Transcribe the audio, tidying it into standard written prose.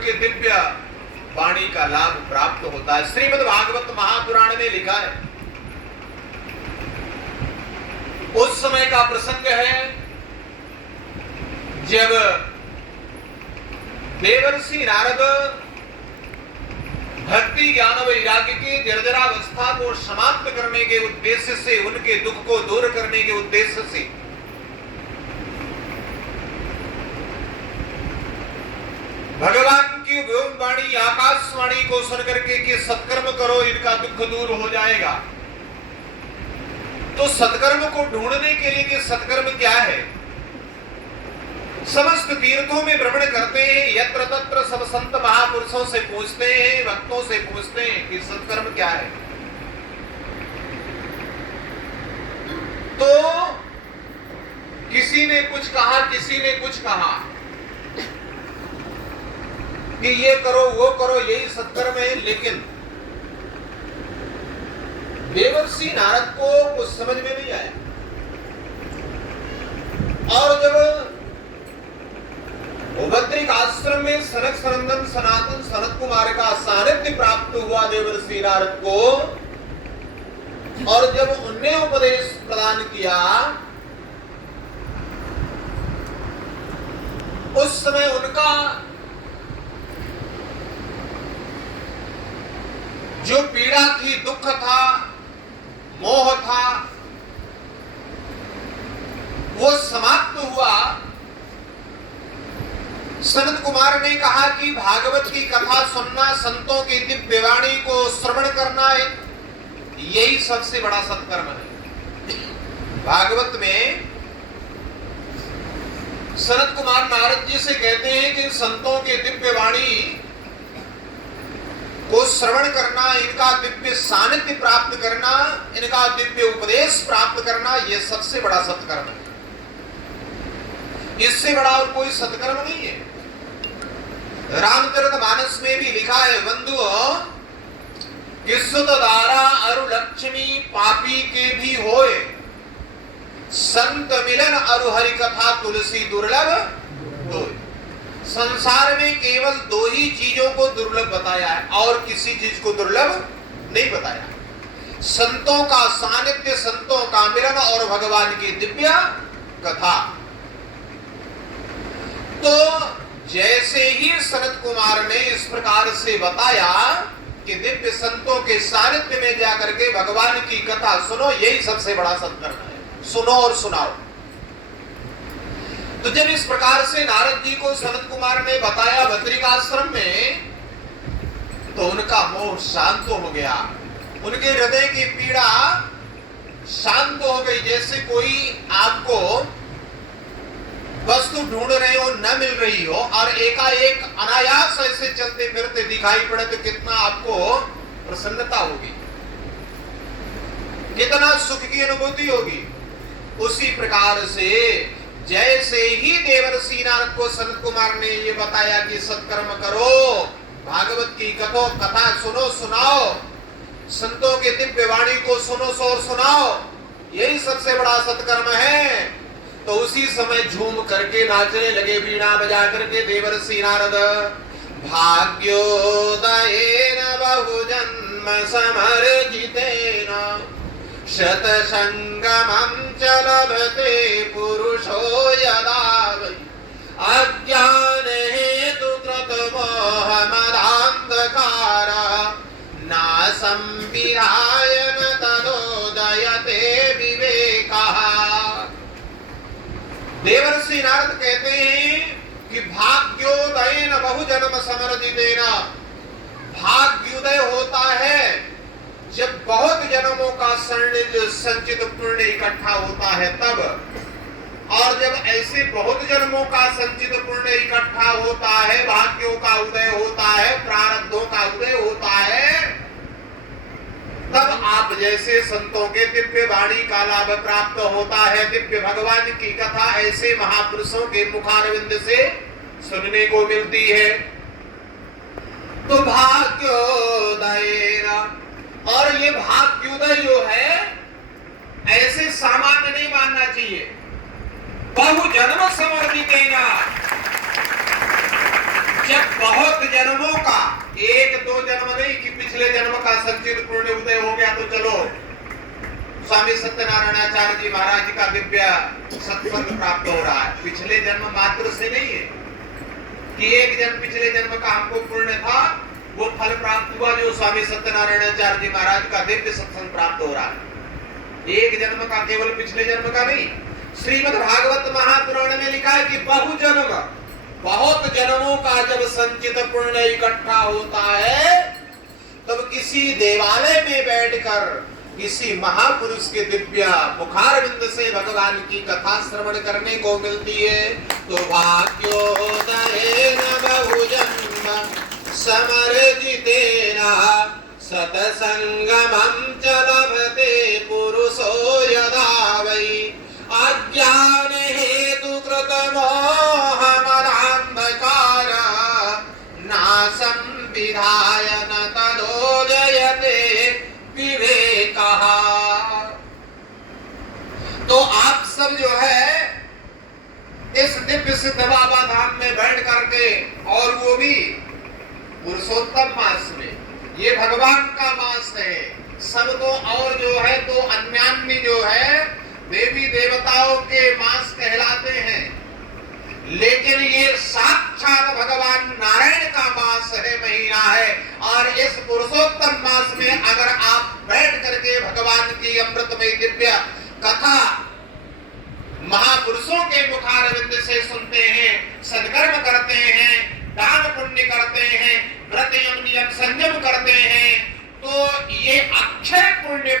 उनके दिव्य वाणी का लाभ प्राप्त होता है। श्रीमद् भागवत महापुराण में लिखा है, उस समय का प्रसंग है जब देवर्षि नारद भक्ति ज्ञान वैराग्य की जर्जरावस्था को समाप्त करने के उद्देश्य से, उनके दुख को दूर करने के उद्देश्य से भगवान की व्योमवाणी आकाशवाणी को सुनकर के कि सत्कर्म करो, इनका दुख दूर हो जाएगा। तो सत्कर्म को ढूंढने के लिए कि सत्कर्म क्या है, समस्त तीर्थों में भ्रमण करते हैं, यत्र तत्र सब संत महापुरुषों से पूछते हैं, भक्तों से पूछते हैं कि सत्कर्म क्या है। तो किसी ने कुछ कहा, किसी ने कुछ कहा कि ये करो वो करो, यही सत्कर्म है। लेकिन देवर्षि नारद को कुछ समझ में नहीं आया। और जब बद्रिक आश्रम में सनक सनंदन सनातन सनत कुमार का सानिध्य प्राप्त हुआ देवर्षि नारद को, और जब उनने उपदेश प्रदान किया, उस समय उनका जो पीड़ा थी, दुख था, मोह था, वो समाप्त हुआ। सनत कुमार ने कहा कि भागवत की कथा सुनना, संतों की दिव्य वाणी को श्रवण करना है, यही सबसे बड़ा सत्कर्म है। भागवत में सनत कुमार नारद जी से कहते हैं कि संतों की दिव्य वाणी को श्रवण करना, इनका दिव्य सानिध्य प्राप्त करना, इनका दिव्य उपदेश प्राप्त करना, यह सबसे बड़ा सत्कर्म है। इससे बड़ा और कोई सत्कर्म नहीं है। रामचरितमानस में भी लिखा है, बंधुओं कि सुत दारा अरु लक्ष्मी पापी के भी होए, संत मिलन अरु हरि कथा तुलसी दुर्लभ होए। संसार में केवल दो ही चीजों को दुर्लभ बताया है, और किसी चीज को दुर्लभ नहीं बताया। संतों का सानिध्य, संतों का मिलन और भगवान की दिव्य कथा। तो जैसे ही सनत कुमार ने इस प्रकार से बताया कि दिव्य संतों के सानिध्य में जाकर के भगवान की कथा सुनो, यही सबसे बड़ा सत्कर्म है। सुनो और सुनाओ। तो जब इस प्रकार से नारद जी को सनत कुमार ने बताया बद्रिकाश्रम में, तो उनका मोह शांत हो गया, उनके हृदय की पीड़ा शांत हो गई। जैसे कोई आपको वस्तु ढूंढ रहे हो, न मिल रही हो, और एकाएक अनायास ऐसे चलते फिरते दिखाई पड़े, तो कितना आपको प्रसन्नता होगी, कितना सुख की अनुभूति होगी। उसी प्रकार से जैसे ही देवर्षि नारद को सनत कुमार ने ये बताया कि सत्कर्म करो, भागवत की कथा सुनो, सुनाओ, संतों के दिव्य वाणी को सुनो और सुनाओ, यही सबसे बड़ा सत्कर्म है। तो उसी समय झूम करके नाचने लगे, वीणा बजा करके देवर्षि नारद। भाग्योदयेन बहुजन्म समर्जितेन शतसंगमं च लभते पुरुषो यदा वै अज्ञान हेतु कृत मोह मदान्धकार नासं विहाय न तदोदयते विवेकः। देवर्षि नारद कहते हैं कि भाग्योदयेन बहुजन्म समर्जितेन, भाग्योदय होता है जब बहुत जन्मों का संचित पुण्य इकट्ठा होता है तब। और जब ऐसे बहुत जन्मों का संचित पुण्य इकट्ठा होता है, भाग्यों का उदय होता है, प्रारब्धों का उदय होता है, तब आप जैसे संतों के दिव्य वाणी का लाभ प्राप्त होता है। दिव्य भगवान की कथा ऐसे महापुरुषों के मुखारविंद से सुनने को मिलती है। तो भाग्योदय, और ये भाग्योदय जो है ऐसे सामान्य नहीं मानना चाहिए। बहुजन्म समर्जितेन, जब बहुत जन्मों का, एक दो जन्म नहीं कि पिछले जन्म का संचित पुण्य उदय हो गया तो चलो स्वामी सत्यनारायणाचार्य जी महाराज जी का दिव्य सत्संग प्राप्त हो रहा है। पिछले जन्म मात्र से नहीं है कि एक जन्म पिछले जन्म का हमको पुण्य था वो फल प्राप्त हुआ जो स्वामी सत्यनारायणाचार्य जी महाराज का दिव्य सत्संग प्राप्त हो रहा है। एक जन्म का, केवल पिछले जन्म का नहीं। श्रीमद् भागवत महापुराण में लिखा है कि बहु जन्म, बहुत जन्मों का जब संचित पुण्य इकट्ठा होता है तब किसी देवालय में बैठकर किसी महापुरुष के दिव्य मुखारविंद से भगवान की कथा श्रवण करने को मिलती है। तो भाग्योदयेन बहुजन्म समर्जितेन सतसंगमं च लभते पुरुषो यदा वै अज्ञान हेतु कृत मोह मदान्धकार नाशं विधाय न तदोदयते विवेकः। तो आप सब जो है इस दिव्य सिद्ध बाबा धाम में बैठ करके, और वो भी पुरुषोत्तम मास में, ये भगवान का मास है। सब तो और जो है तो अन्यान्य जो है देवी देवताओं के मास कहलाते हैं, लेकिन ये साक्षात भगवान नारायण का मास है, महीना है। और इस पुरुषोत्तम मास में अगर आप बैठ करके भगवान की अमृतमय दिव्य कथा महापुरुषों के मुखारविंद से सुनते हैं, सत्कर्म करते हैं, दान पुण्य करते हैं, व्रत यम नियम संयम करते हैं, तो ये अक्षय पुण्य